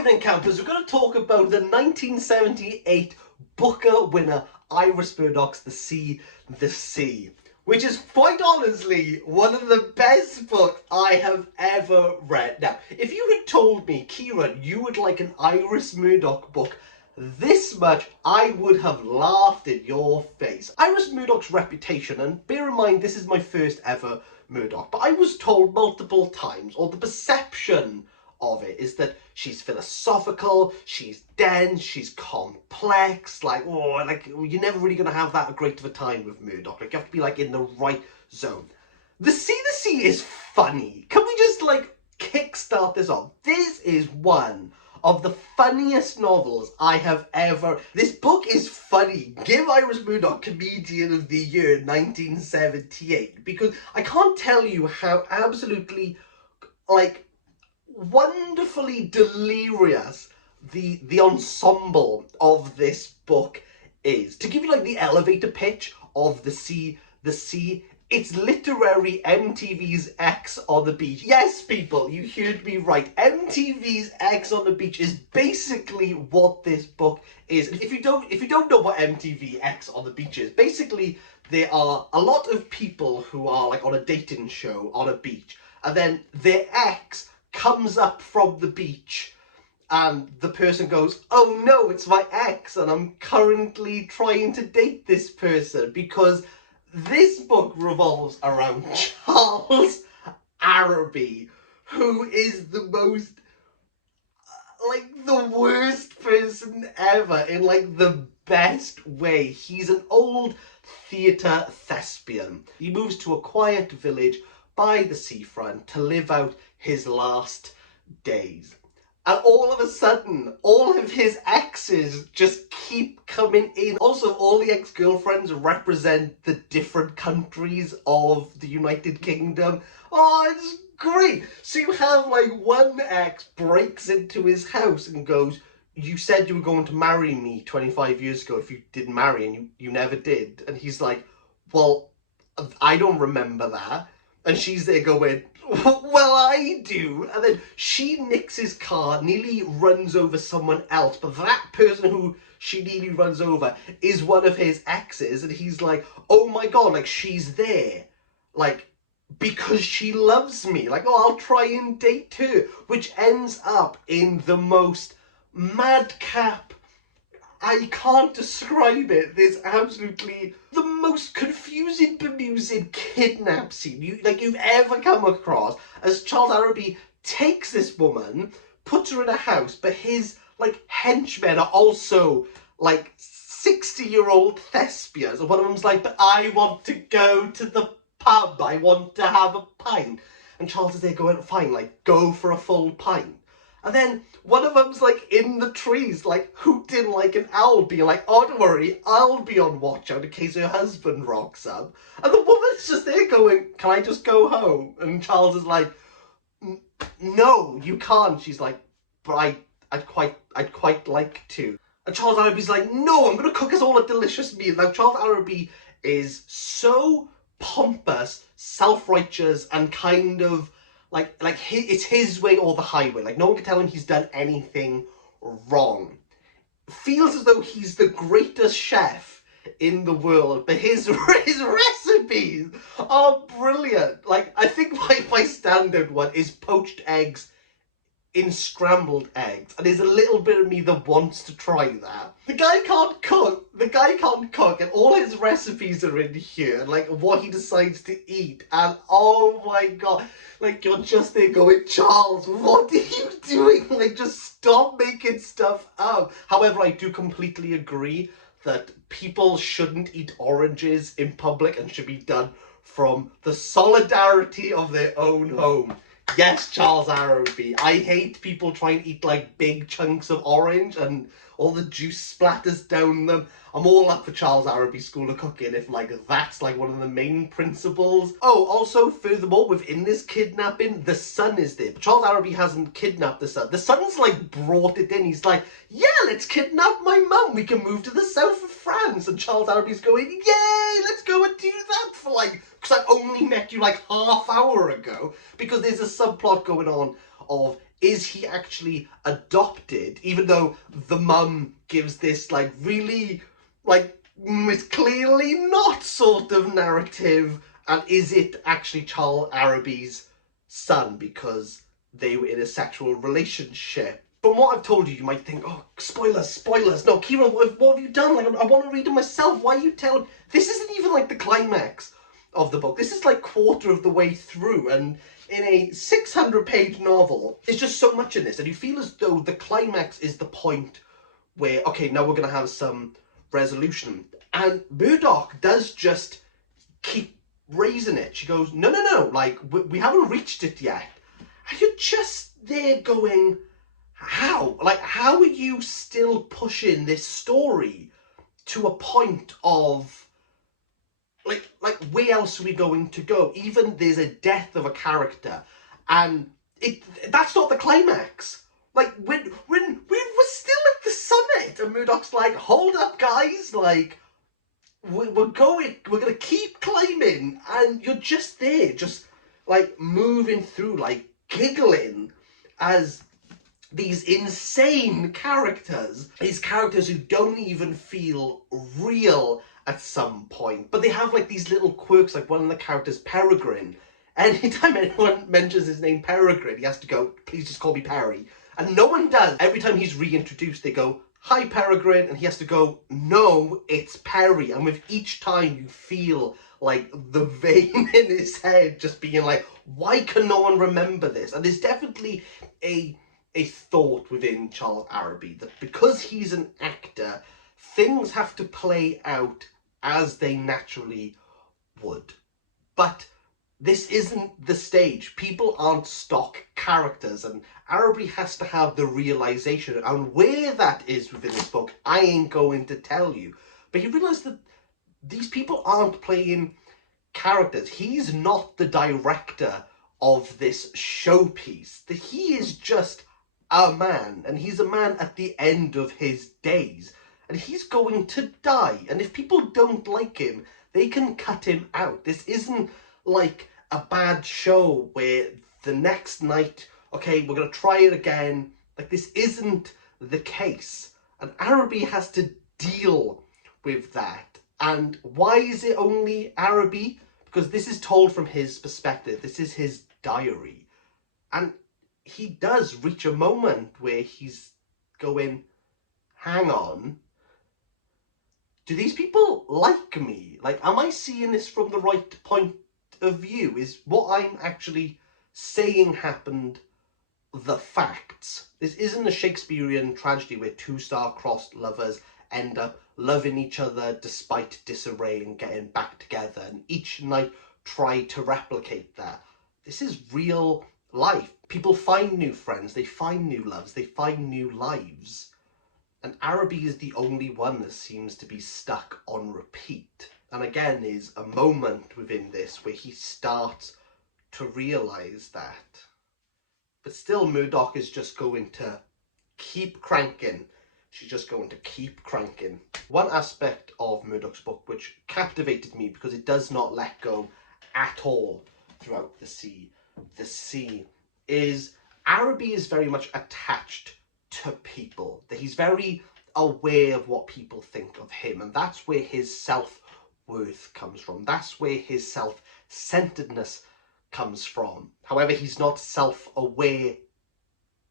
evening, campers. We're going to talk about the 1978 Booker winner, Iris Murdoch's The Sea, which is quite honestly one of the best books I have ever read. Now, if you had told me, Kieran, you would like an Iris Murdoch book this much, I would have laughed in your face. Iris Murdoch's reputation, and bear in mind this is my first ever Murdoch, but I was told multiple times, or the perception of it is that she's philosophical, she's dense, she's complex, you're never really gonna have that great of a time with Murdoch. Like, you have to be like in the right zone. The Sea is funny. Can we just kickstart this off? This is one of the funniest novels I have ever. This book is funny. Give Iris Murdoch Comedian of the Year 1978, because I can't tell you how absolutely wonderfully delirious the ensemble of this book is. To give you the elevator pitch of The Sea, it's literary MTV's X on the Beach. Yes, people, you heard me right. MTV's X on the Beach is basically what this book is. If you don't know what MTV X on the Beach is, basically there are a lot of people who are on a dating show on a beach, and then their ex comes up from the beach and the person goes, "Oh no, it's my ex and I'm currently trying to date this person," because this book revolves around Charles Araby, who is the most the worst person ever in the best way. He's an old theatre thespian. He moves to a quiet village by the seafront to live out his last days. And all of a sudden, all of his exes just keep coming in. Also, all the ex-girlfriends represent the different countries of the United Kingdom. Oh, it's great. So you have one ex breaks into his house and goes, "You said you were going to marry me 25 years ago if you didn't marry, and you never did." And he's like, "Well, I don't remember that." And she's there going, "Well, I do." And then she nicks his car, nearly runs over someone else, but that person who she nearly runs over is one of his exes, and he's like, "Oh my god, she's there, because she loves me, oh, I'll try and date her," which ends up in the most madcap, I can't describe it. There's absolutely the most confusing, bemusing kidnap scene you've ever come across, as Charles Araby takes this woman, puts her in a house, but his henchmen are also 60-year-old thespians, and one of them's like, "But I want to go to the pub, I want to have a pint." And Charles is there going, "Fine, go for a full pint." And then one of them's in the trees, hooting like an owl, being like, "Oh, don't worry, I'll be on watch out in case her husband rocks up." And the woman's just there going, "Can I just go home?" And Charles is like, "No, you can't." She's like, "But I'd quite like to." And Charles Araby's like, "No, I'm going to cook us all a delicious meal." Now, Charles Araby is so pompous, self-righteous, and kind of it's his way or the highway. No one can tell him he's done anything wrong. Feels as though he's the greatest chef in the world, but his recipes are brilliant. I think my standard one is poached eggs in scrambled eggs, and there's a little bit of me that wants to try that. The guy can't cook, and all his recipes are in here, what he decides to eat, and oh my god, you're just there going, "Charles, what are you doing? Just stop making stuff up." However, I do completely agree that people shouldn't eat oranges in public and should be done from the solidarity of their own home. Yes, Charles Araby. I hate people trying to eat big chunks of orange and all the juice splatters down them. I'm all up for Charles Araby's School of Cooking if that's one of the main principles. Oh, also, furthermore, within this kidnapping, the son is there. But Charles Araby hasn't kidnapped the son. The son's brought it in. He's like, "Yeah, let's kidnap my mum. We can move to the south of France." And Charles Araby's going, "Yay, let's go and do that for because I only met you half hour ago." Because there's a subplot going on of is he actually adopted, even though the mum gives this like really like it's clearly not sort of narrative, and is it actually Charles Araby's son because they were in a sexual relationship? From what I've told you, you might think, oh, spoilers, spoilers. No, Kira, what have you done? Like, I want to read it myself. Why are you telling? This isn't even like the climax of the book. This is like quarter of the way through, and in a 600-page novel, there's just so much in this, and you feel as though the climax is the point where, okay, now we're going to have some resolution. And Murdoch does just keep raising it. She goes, no, no, no, like, we haven't reached it yet. And you're just there going, how? Like, how are you still pushing this story to a point of, like where else are we going to go? Even there's a death of a character, and that's not the climax. Like, when we were still at the summit, and Murdoch's like, hold up, guys, like, we're gonna keep climbing, and you're just there, just, like, moving through, like, giggling, as these insane characters, these characters who don't even feel real at some point, but they have like these little quirks. Like one of the characters, Peregrine, anytime anyone mentions his name Peregrine, he has to go, please just call me Perry, and no one does. Every time he's reintroduced, they go, hi Peregrine, and he has to go, no, it's Perry. And with each time you feel like the vein in his head just being like, why can no one remember this? And there's definitely a thought within Charles Araby that because he's an actor, things have to play out as they naturally would. But this isn't the stage. People aren't stock characters, and Araby has to have the realization, and where that is within this book, I ain't going to tell you. But you realise that these people aren't playing characters. He's not the director of this showpiece. That he is just a man, and he's a man at the end of his days, and he's going to die, and if people don't like him, they can cut him out. This isn't like a bad show where the next night, okay, we're going to try it again. Like, this isn't the case, and Araby has to deal with that. And why is it only Araby? Because this is told from his perspective. This is his diary, and he does reach a moment where he's going, hang on, do these people like me? Like, am I seeing this from the right point of view? Is what I'm actually saying happened the facts? This isn't a Shakespearean tragedy where two star-crossed lovers end up loving each other despite disarray and getting back together, and each night try to replicate that. This is real life. People find new friends, they find new loves, they find new lives. And Araby is the only one that seems to be stuck on repeat. And again, there's a moment within this where he starts to realise that. But still, Murdoch is just going to keep cranking. She's just going to keep cranking. One aspect of Murdoch's book which captivated me, because it does not let go at all throughout the sea, is Araby is very much attached to people. That he's very aware of what people think of him, and that's where his self-worth comes from. That's where his self-centeredness comes from. However, he's not self-aware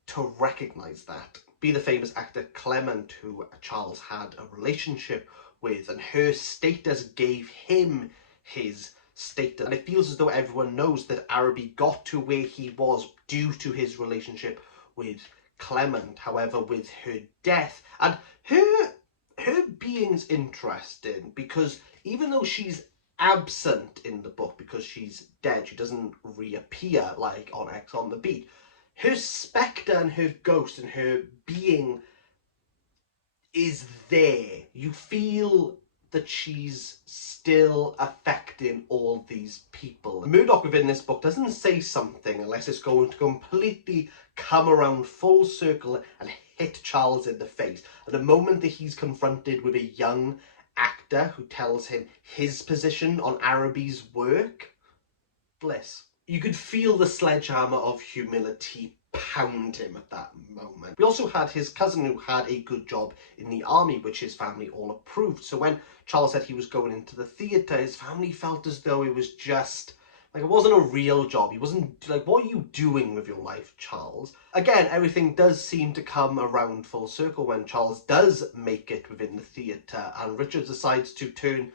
to recognise that. Be the famous actor Clement, who Charles had a relationship with, and her status gave him his status. And it feels as though everyone knows that Araby got to where he was due to his relationship with Clement. However, with her death, and her being's interesting, because even though she's absent in the book because she's dead, she doesn't reappear like on X on the Beat, her spectre and her ghost and her being is there. You feel that she's still affecting all these people. Murdoch within this book doesn't say something unless it's going to completely come around full circle and hit Charles in the face. At the moment that he's confronted with a young actor who tells him his position on Araby's work, bliss. You could feel the sledgehammer of humility pound him at that moment. We also had his cousin who had a good job in the army, which his family all approved. So when Charles said he was going into the theatre, his family felt as though it was just, like, it wasn't a real job. He wasn't, like, what are you doing with your life, Charles? Again, everything does seem to come around full circle when Charles does make it within the theatre and Richard decides to turn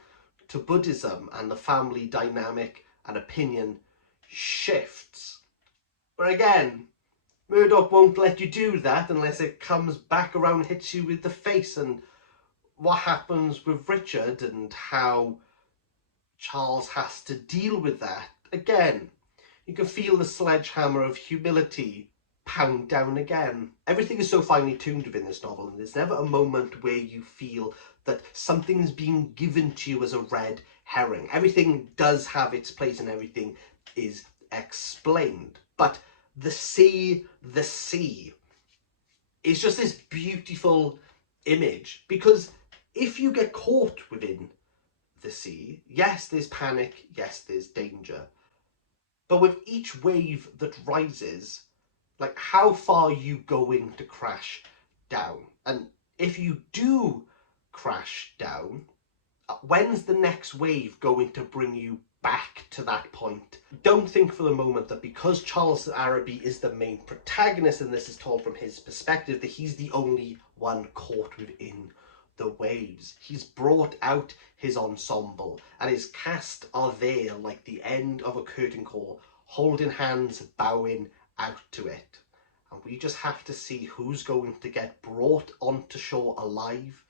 to Buddhism, and the family dynamic and opinion shifts. But again, Murdoch won't let you do that unless it comes back around and hits you with the face. And what happens with Richard and how Charles has to deal with that. Again, you can feel the sledgehammer of humility pound down again. Everything is so finely tuned within this novel, and there's never a moment where you feel that something's being given to you as a red herring. Everything does have its place and everything is explained. But the sea is just this beautiful image, because if you get caught within the sea, yes, there's panic, yes, there's danger, but with each wave that rises, like, how far are you going to crash down? And if you do crash down, when's the next wave going to bring you back to that point? Don't think for the moment that because Charles Araby is the main protagonist and this is told from his perspective, that he's the only one caught within the waves. He's brought out his ensemble and his cast are there like the end of a curtain call, holding hands, bowing out to it. And we just have to see who's going to get brought onto shore alive,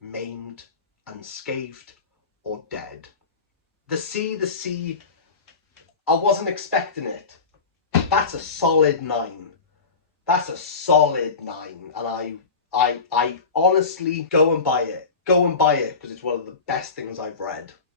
maimed, unscathed, or dead. The sea, I wasn't expecting it. That's a solid 9. That's a solid 9. And I honestly go and buy it. Go and buy it because it's one of the best things I've read.